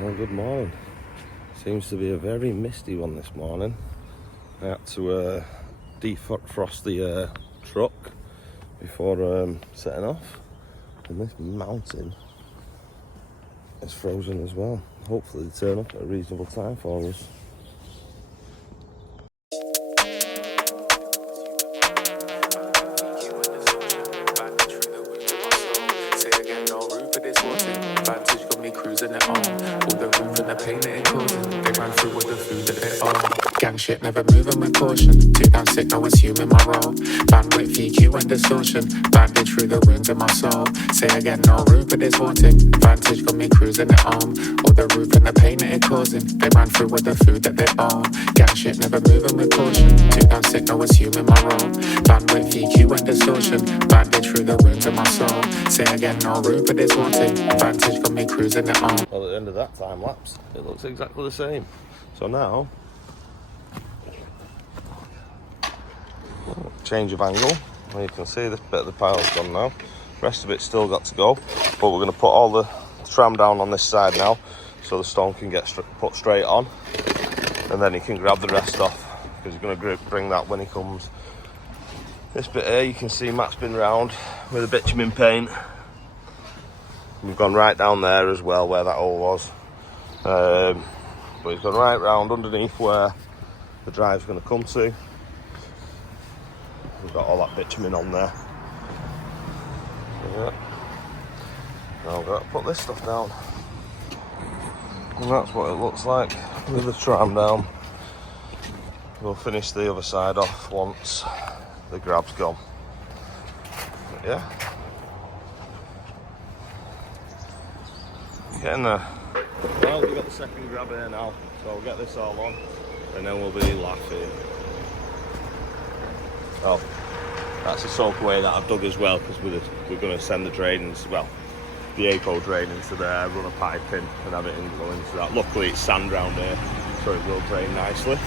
Well, good morning. Seems to be a very misty one this morning. I had to defrost the truck before setting off, and this mountain is frozen as well. Hopefully they turn up at a reasonable time for us. Gang shit, never moving with caution. Too damn sick, no assuming my role. Bandwidth, EQ and distortion. Bandage through the wounds of my soul. Say again, no room for this haunting. Vantage got me cruising at home. All the roof and the pain that it causing. They ran through with the food that they own. Gang shit, never moving with caution. Too damn sick, no assuming my role. Bandwidth, EQ and distortion. Bandage through the wounds of my soul. Say again, no room for this haunting. Vantage got me cruising at home. Well, at the end of that time lapse, it looks exactly the same. So now, change of angle. Well, you can see this bit of the pile's done now. The rest of it's still got to go, but we're going to put all the tram down on this side now, so the stone can get put straight on, and then he can grab the rest off, because he's going to bring that when he comes. This bit here, you can see Matt's been round with a bitumen paint. We've gone right down there as well, where that hole was. But he's gone right round underneath where the drive's going to come to. We've got all that bitumen on there. Yeah. Now I've got to put this stuff down. And that's what it looks like with the tram down. We'll finish the other side off once the grab's gone. But yeah. Getting there. Well, we've got the second grab here now, so we'll get this all on and then we'll be laughing. Oh, that's a soak away that I've dug as well, because we're going to send the drains, well, the APO drain into there, run a pipe in and have it go into that. Luckily it's sand round here, so it will drain nicely.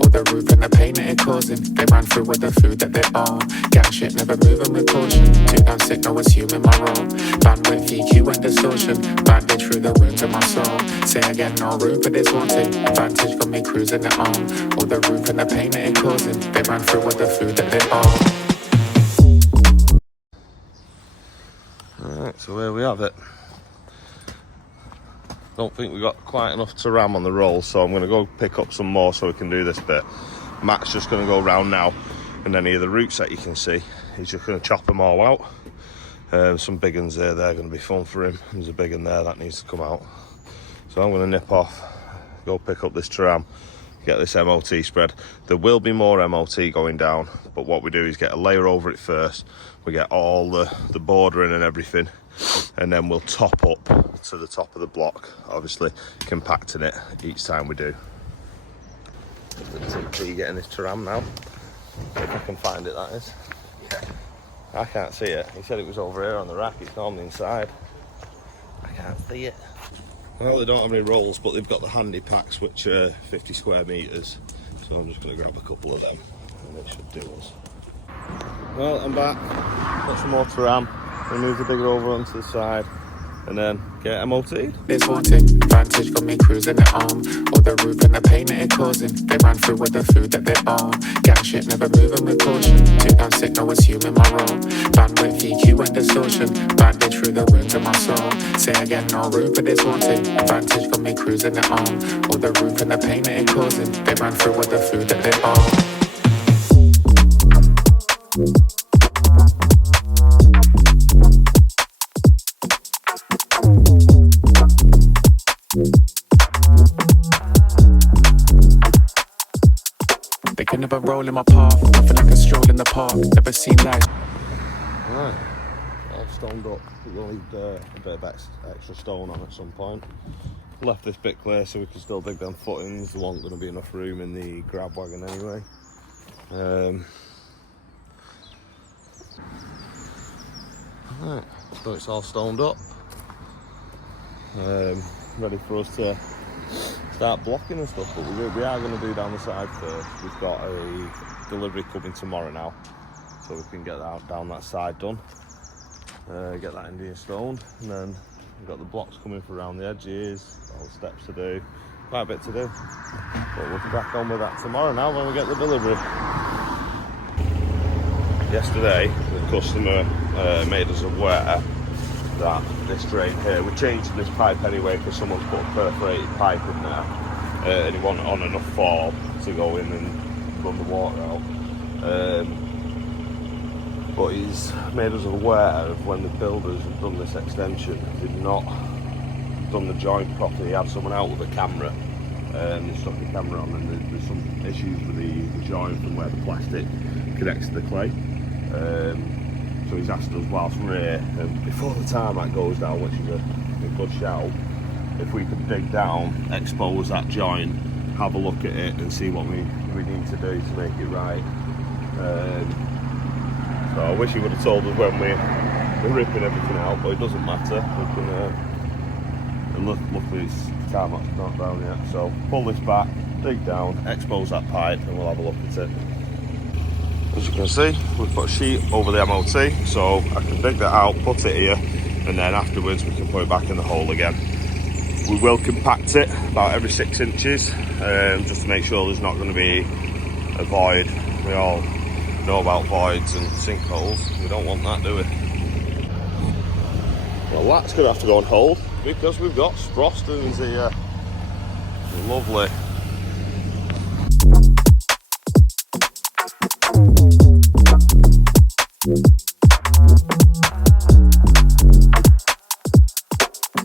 All the roof and the pain that it causing. They ran through with the food that they own. Gang shit, never moving with caution. Too damn sick, no assuming my role. Bandwidth, EQ and distortion. Bandage through the wounds of my soul. Say again, no room for this haunting. Vantage got me cruising at home. All the roof and the pain that it causing. They ran through with the food that they own. Alright, so here we have it. Don't think we got quite enough to ram on the roll, so I'm going to go pick up some more so we can do this bit. Matt's just going to go round now, and any of the roots that you can see, he's just going to chop them all out. Some big ones there, they're going to be fun for him. There's a big one there that needs to come out. So I'm going to nip off, go pick up this tram, get this MOT spread. There will be more MOT going down, but what we do is get a layer over it first. We get all the bordering and everything, and then we'll top up to the top of the block, obviously compacting it each time we do. TP getting his tram now, if I can find it, that is. Yeah. I can't see it. He said it was over here on the rack. It's normally inside. I can't see it. Well, they don't have any rolls, but they've got the handy packs, which are 50 square metres. So I'm just going to grab a couple of them, and it should do us. Well, I'm back. Got some more tram. Move the digger over onto the side, and then get MOT'd. This haunting, Vantage got me cruising at home. All the roof and the pain that it causing. They ran through with the food that they own. Gang shit, never moving with caution. Too damn sick, no assuming my role. Bandwidth, EQ and distortion. Bandage through the wounds of my soul. Say again, no room for this haunting. Vantage got me cruising at home. All the roof and the pain that it causing. They ran through with the food that they own. They can never roll in my path, nothing like a stroll in the park, never seen life. Right, all stoned up. We'll need a bit of extra stone on at some point. Left this bit clear so we can still dig them footings. There wasn't going to be enough room in the grab wagon anyway. Right, so it's all stoned up. Ready for us to start blocking and stuff, but we are going to do down the side first. We've got a delivery coming tomorrow now, so we can get that down that side done, get that Indian stoned, and then We've got the blocks coming from around the edges, all the steps to do, quite a bit to do. But we'll be back on with that tomorrow now when we get the delivery. Yesterday, the customer made us aware that this drain here, we're changing this pipe anyway because someone's put a perforated pipe in there, and he wanted on enough form to go in and run the water out. But he's made us aware of when the builders have done this extension, they've not done the joint properly. He had someone out with a camera, they stuck the camera on, and there's some issues with the joint from where the plastic connects to the clay. So he's asked us whilst we're here, and before the tarmac goes down, which is a good shout, if we could dig down, expose that joint, have a look at it and see what we need to do to make it right. So I wish he would have told us when we're ripping everything out, but it doesn't matter. We can, and luckily it's tarmac's not down yet. So pull this back, dig down, expose that pipe, and we'll have a look at it. As you can see, we've put a sheet over the MOT, so I can dig that out, put it here, and then afterwards we can put it back in the hole again. We will compact it about every 6 inches, just to make sure there's not going to be a void. We all know about voids and sinkholes. We don't want that, do we? Well, that's going to have to go on hold because we've got Sprostons here. Lovely.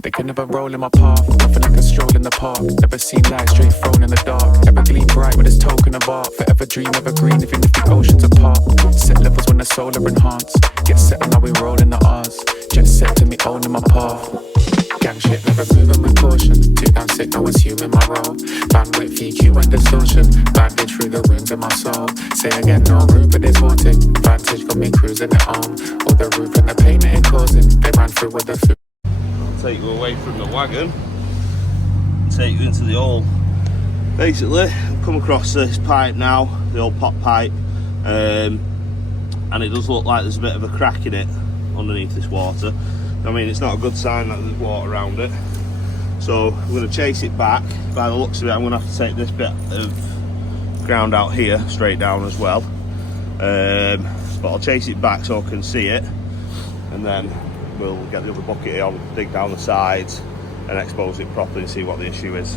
They can never roll in my path, nothing like a stroll in the park. Never seen light straight thrown in the dark. Ever gleam bright with its token of art. Forever dream, evergreen, even if the oceans apart. Set levels when the solar enhanced. Get set and now we roll in the R's. Jet set to me owning my path. Gang shit, never moving with caution. Too damn sick, no assuming my role. Bandwidth, EQ and distortion. Bandage through the wounds of my soul. Say again, no room for this haunting. Vantage got me cruising it on. All the roof and the pain it causing. They ran through with the food. Take you away from the wagon, take you into the hole. Basically, I've come across this pipe now, the old pot pipe, and it does look like there's a bit of a crack in it underneath this water. I mean, it's not a good sign that there's water around it. So I'm going to chase it back. By the looks of it, I'm going to have to take this bit of ground out here straight down as well. But I'll chase it back so I can see it, and then we'll get the other bucket on, dig down the sides and expose it properly and see what the issue is.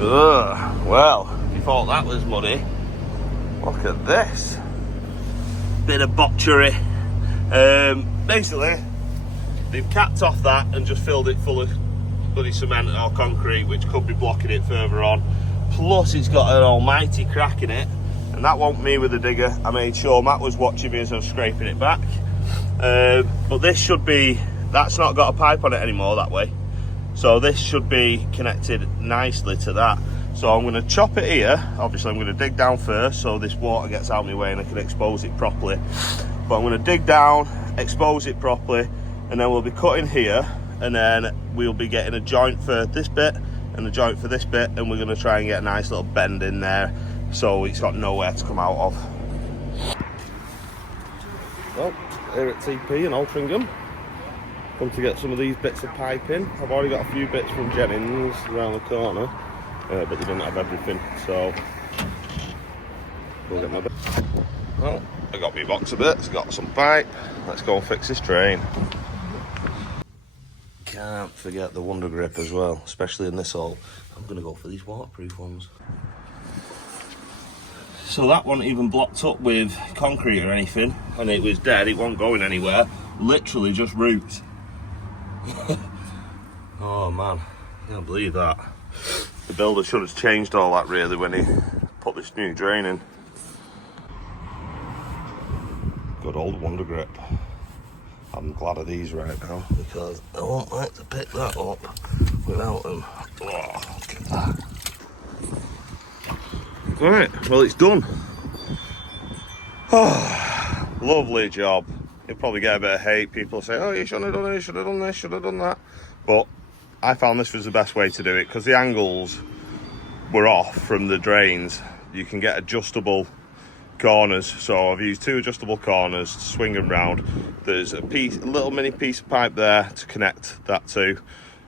Ugh, well, you thought that was muddy. Look at this. Bit of botchery. Basically, they've capped off that and just filled it full of bloody cement or concrete, which could be blocking it further on. Plus, it's got an almighty crack in it, and that wasn't me with the digger. I made sure Matt was watching me as I was scraping it back. But this should be, that's not got a pipe on it anymore that way, so this should be connected nicely to that. So I'm going to chop it here. Obviously I'm going to dig down first so this water gets out of my way and I can expose it properly. But I'm going to dig down, expose it properly, and then we'll be cutting here, and then we'll be getting a joint for this bit and a joint for this bit, and we're going to try and get a nice little bend in there so it's got nowhere to come out of. Well, here at TP in Altrincham, come to get some of these bits of pipe in. I've already got a few bits from Jennings around the corner, but they didn't have everything, so we'll get my bit. Well, I got my box of bits, got some pipe. Let's go and fix this drain. Can't forget the Wonder Grip as well, especially in this hole. I'm going to go for these waterproof ones. So that wasn't even blocked up with concrete or anything, and it was dead, it wasn't going anywhere. Literally just roots. Oh man, I can't believe that. The builder should have changed all that really when he put this new drain in. Good old Wonder Grip. I'm glad of these right now because I won't like to pick that up without them. Oh, look at that. Right, well it's done. Oh, lovely job. You'll probably get a bit of hate. People say, oh, you shouldn't have done it, you should have done this, should have done that. But I found this was the best way to do it because the angles were off from the drains. You can get adjustable corners, so I've used 2 adjustable corners to swing them round. There's a little mini piece of pipe there to connect that to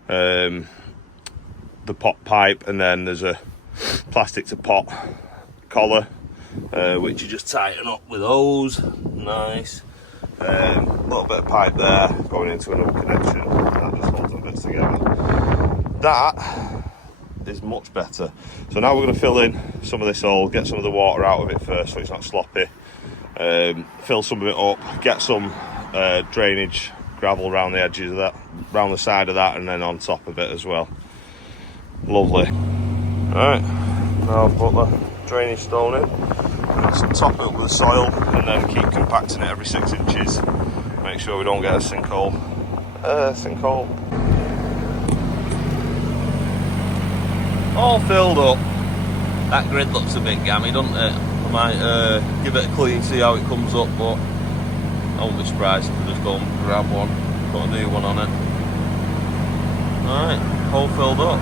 the pot pipe, and then there's a plastic to pot collar, which you just tighten up with hose. Nice. A little bit of pipe there going into another connection. That just holds the bits together. That is much better. So now we're going to fill in some of this hole, get some of the water out of it first so it's not sloppy. Fill some of it up, get some drainage gravel around the edges of that, around the side of that, and then on top of it as well. Lovely. Alright, now I've put the drainage stone in. Just top it up with the soil and then keep compacting it every 6 inches. Make sure we don't get a sinkhole. All filled up. That grid looks a bit gammy, doesn't it? I might give it a clean, see how it comes up, but I won't be surprised if we just go and grab one, put a new one on it. Alright, hole filled up.